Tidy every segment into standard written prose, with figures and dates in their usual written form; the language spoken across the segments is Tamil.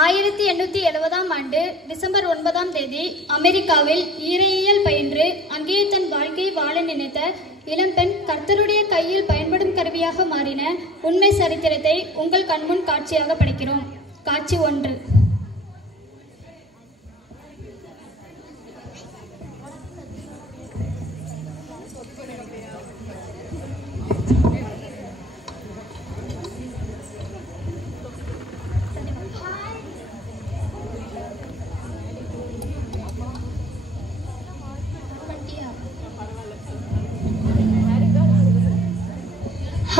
1870ஆம் ஆண்டு டிசம்பர் 9ஆம் தேதி அமெரிக்காவில் ஈரையியல் பயின்று அங்கேயே தன் வாழ்க்கையை வாழ நினைத்த இளம்பெண் கர்த்தருடைய கையில் பயன்படும் கருவியாக மாறின உண்மை சரித்திரத்தை உங்கள் கண்முன் காட்சியாக படைக்கிறோம். காட்சி 1.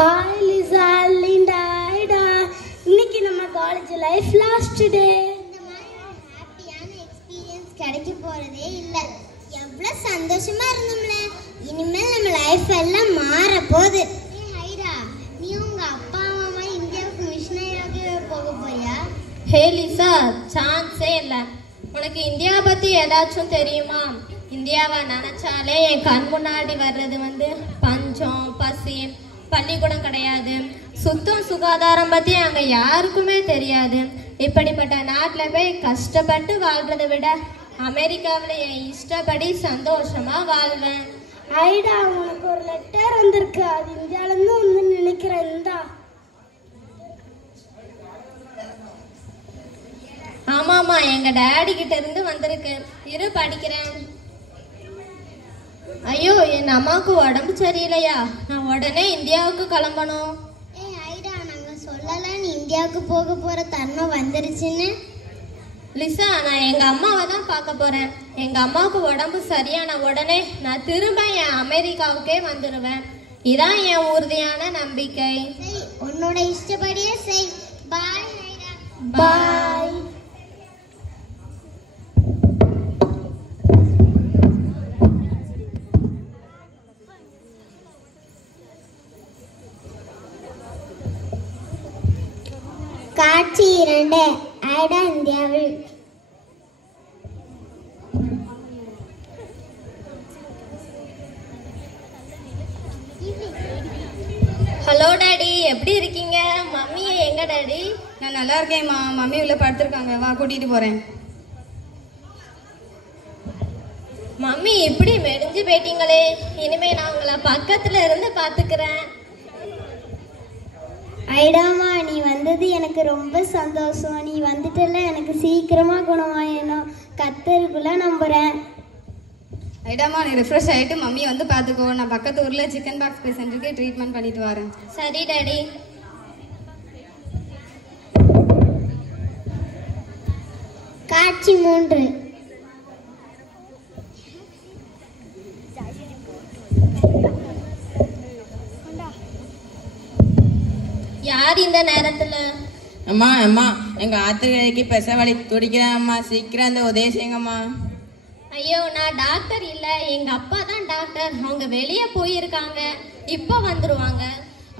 Hi Lisa, Linda, Ida. இன்னைக்கு நம்ம காலேஜ் லைஃப் லாஸ்ட் டே. இந்த மாதிரி ஒரு ஹாப்பியான எக்ஸ்பீரியன்ஸ் கிடைக்க போறதே இல்லை. எவ்வளோ சந்தோஷமா இருந்தோம்ல. இனிமேல் நம்ம லைஃப் எல்லாம் மாற போகுது. ஹைரா, நீ உங்க அப்பா அம்மா இந்தியாவுக்கு மிஷனரியாக போக போறியா? ஹே லிசா, சான்ஸே இல்லை. உனக்கு இந்தியாவை பற்றி ஏதாச்சும் தெரியுமா? இந்தியாவை நினச்சாலே என் கண் முன்னாடி வர்றது பஞ்சம், பசி, பள்ளிக்கூடம் கிடையாது, சுத்தம் சுகாதாரம் பற்றி அங்கே யாருக்குமே தெரியாது. இப்படிப்பட்ட நாட்டில் போய் கஷ்டப்பட்டு வாழ்கிறத விட அமெரிக்காவில் என் இஷ்டப்படி சந்தோஷமாக வாழ்வேன். ஐடா, உனக்கு ஒரு லெட்டர் வந்திருக்கு. அது இந்தியாவிலேருந்து வந்து நினைக்கிறேன். இந்தா. ஆமாம்மா, எங்கள் டேடி கிட்ட இருந்து வந்திருக்கு. இரு படிக்கிறேன். ஐயோ, என் அம்மாவுக்கு உடம்பு சரியில்லையா? நான் உடனே இந்தியாவுக்கு கிளம்பணும். ஐடா, நாங்க சொல்லல நீ இந்தியாவுக்கு போக போற தருணம் வந்துருச்சுன்னு. லிசா, நான் எங்க அம்மாவை தான் பார்க்க போறேன். எங்க அம்மாவுக்கு உடம்பு சரியான உடனே நான் திரும்ப என் அமெரிக்காவுக்கே வந்துடுவேன். இதான் என் உறுதியான நம்பிக்கை. சரி, உன்னோட இஷ்டப்படியே செய். பாய் ஐடா. பாய். காட்சி 2. ஐடா இந்தியாவில். ஹலோ டாடி, எப்படி இருக்கீங்க? மம்மி எங்க டாடி? நான் நல்லா இருக்கேன்மா. மம்மி உள்ள படுத்திருக்காங்க, வா கூட்டிட்டு போறேன். மம்மி இப்படி மெடிஞ்சு போயிட்டீங்களே. இனிமே நான் உங்களை பக்கத்துல இருந்து பாத்துக்கிறேன். ஐடாமா, நீ வந்தது எனக்கு ரொம்ப சந்தோஷம். நீ வந்துட்டல, எனக்கு சீக்கிரமா குணமாயணும். கத்தருக்குள்ள நம்புறேன். ஐடாமா, நீ ரிஃப்ரெஷ் ஆகிட்டு மம்மி வந்து பார்த்துக்கோ. நான் பக்கத்து ஊரில் சிக்கன் பாக்ஸ் பேஷண்ட்டுக்கு ட்ரீட்மெண்ட் பண்ணிட்டு வரேன். சரி டாடி. காட்சி 3. யார் இந்த நேரத்துல? அம்மா அம்மா, எங்க ஆத்துக்கு பெச வலி துடிக்கிறேன் அம்மா, சீக்கிரம் அந்த உதவி செய்யுங்கம்மா. ஐயோ, நான் டாக்டர் இல்ல, எங்க அப்பா தான் டாக்டர். அவங்க வெளியே போயிருக்காங்க, இப்போ வந்துருவாங்க.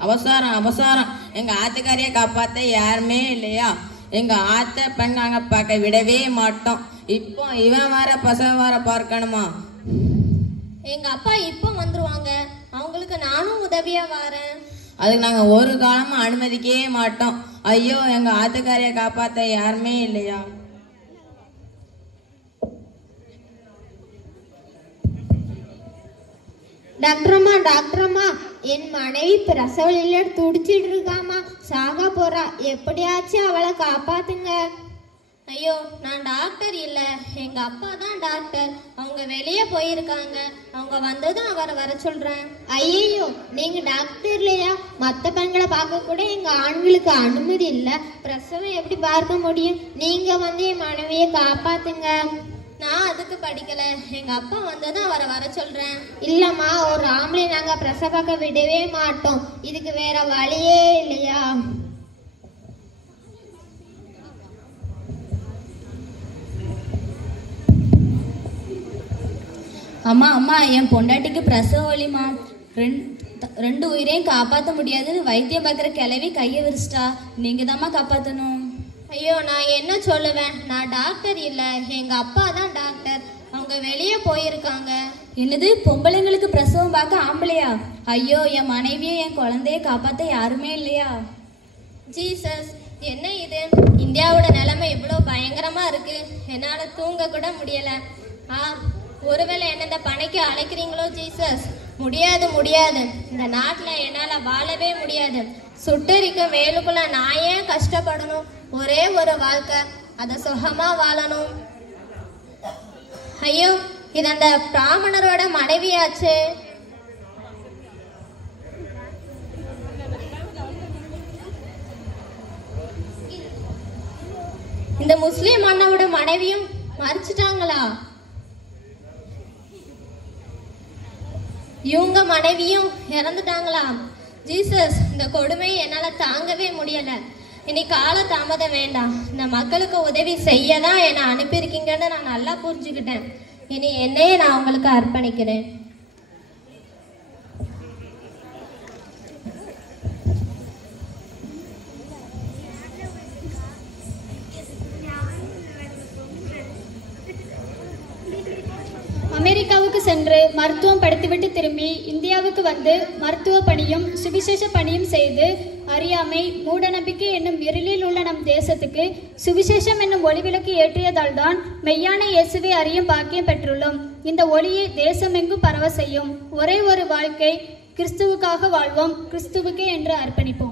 அவசரம் அவசரம், எங்க ஆத்துக்காரியை காப்பாத்த யாருமே இல்லையா? எங்க ஆத்த பெண்ணாங்க பார்க்க விடவே மாட்டோம். இப்போ இவன் வர பசங்க வர பார்க்கணுமா? எங்க அப்பா இப்போ வந்துருவாங்க, அவங்களுக்கு நானும் உதவியா வரேன். அதுக்கு நாங்க ஒரு காலமும் அனுமதிக்கவே மாட்டோம். ஐயோ, எங்க ஆத்துக்காரியை காப்பாத்த யாருமே இல்லையா? டாக்டரம்மா, டாக்டரம்மா, என் மனைவி பிரசவலில துடிச்சிட்டு இருக்காமா, சாக போறா. எப்படியாச்சும் அவளை காப்பாத்துங்க. ஐயோ, நான் டாக்டர் இல்ல, எங்க அப்பா தான் டாக்டர். அவங்க வெளியே போயிருக்காங்க, அவங்க வந்ததும் அவரை வர சொல்றேன். ஐயோ, நீங்க டாக்டர் இல்லையா? மற்ற பெண்களை பார்க்க கூட எங்க ஆண்களுக்கு அனுமதி இல்லை. பிரசவம் எப்படி பார்க்க முடியும்? நீங்க வந்து என் மனைவியை காப்பாத்துங்க. நான் அதுக்கு படிக்கல, எங்க அப்பா வந்ததும் அவரை வர சொல்றேன். இல்லம்மா, ஒரு ஆம்பளை நாங்க பிரசவ பார்க்க விடவே மாட்டோம். இதுக்கு வேற வழியே இல்லையா? அம்மா அம்மா, என் பொண்டாட்டிக்கு பிரசவ வலிமா. ரெண்டு உயிரையும் காப்பாற்ற முடியாதுன்னு வைத்தியம் பார்க்குற கிளவி கையை விரிச்சிட்டா. நீங்க தாம்மா காப்பாற்றணும். ஐயோ, நான் என்ன சொல்லுவேன்? நான் டாக்டர் இல்ல, எங்க அப்பா தான் டாக்டர். அவங்க வெளியே போயிருக்காங்க. என்னது, பொம்பளைங்களுக்கு பிரசவம் பார்க்க ஆம்பளையா? ஐயோ, என் மனைவியை என் குழந்தைய காப்பாற்ற யாருமே இல்லையா? ஜீசஸ், என்ன இது? இந்தியாவோட நிலைமை இவ்வளோ பயங்கரமா இருக்கு. என்னால தூங்க கூட முடியல. ஒருவேளை என்ன இந்த பணிக்கு அழைக்கிறீங்களோ ஜீசஸ்? முடியாது முடியாது, இந்த நாட்டில் என்னால் வாழவே முடியாது. சுட்டரிக்கும் வேலுக்குள்ள நான் ஏன் கஷ்டப்படணும்? ஒரே ஒரு வாழ்க்கை, அதை சுகமா வாழணும். ஐயோ, இது அந்த பிராமணரோட மனைவியாச்சு. இந்த முஸ்லிம் அண்ணாவோட மனைவியும் மறிச்சிட்டாங்களா? இவங்க மனைவியும் இறந்துட்டாங்களா? ஜீசஸ், இந்த கொடுமையை என்னால் தாங்கவே முடியல. இனி கால தாமதம் வேண்டாம். இந்த மக்களுக்கு உதவி செய்ய தான் என்னை அனுப்பியிருக்கீங்கன்னு நான் நல்லா புரிஞ்சுக்கிட்டேன். இனி என்னையே நான் உங்களுக்கு அர்ப்பணிக்கிறேன். அமெரிக்காவுக்கு சென்று மருத்துவம் படித்துவிட்டு திரும்பி இந்தியாவுக்கு வந்து மருத்துவ பணியும் சுவிசேஷ பணியும் செய்து அறியாமை மூடநம்பிக்கை என்னும் இருளில் உள்ள நம் தேசத்துக்கு சுவிசேஷம் என்னும் ஒளிவிளக்கு ஏற்றியதால் தான் மெய்யான இயேசுவை அறியும் பாக்கியம் பெற்றுள்ளோம். இந்த ஒளியை தேசமெங்கும் பரவ செய்யும். ஒரே ஒரு வாழ்க்கை, கிறிஸ்துவுக்காக வாழ்வோம், கிறிஸ்துவுக்கே என்று அர்ப்பணிப்போம்.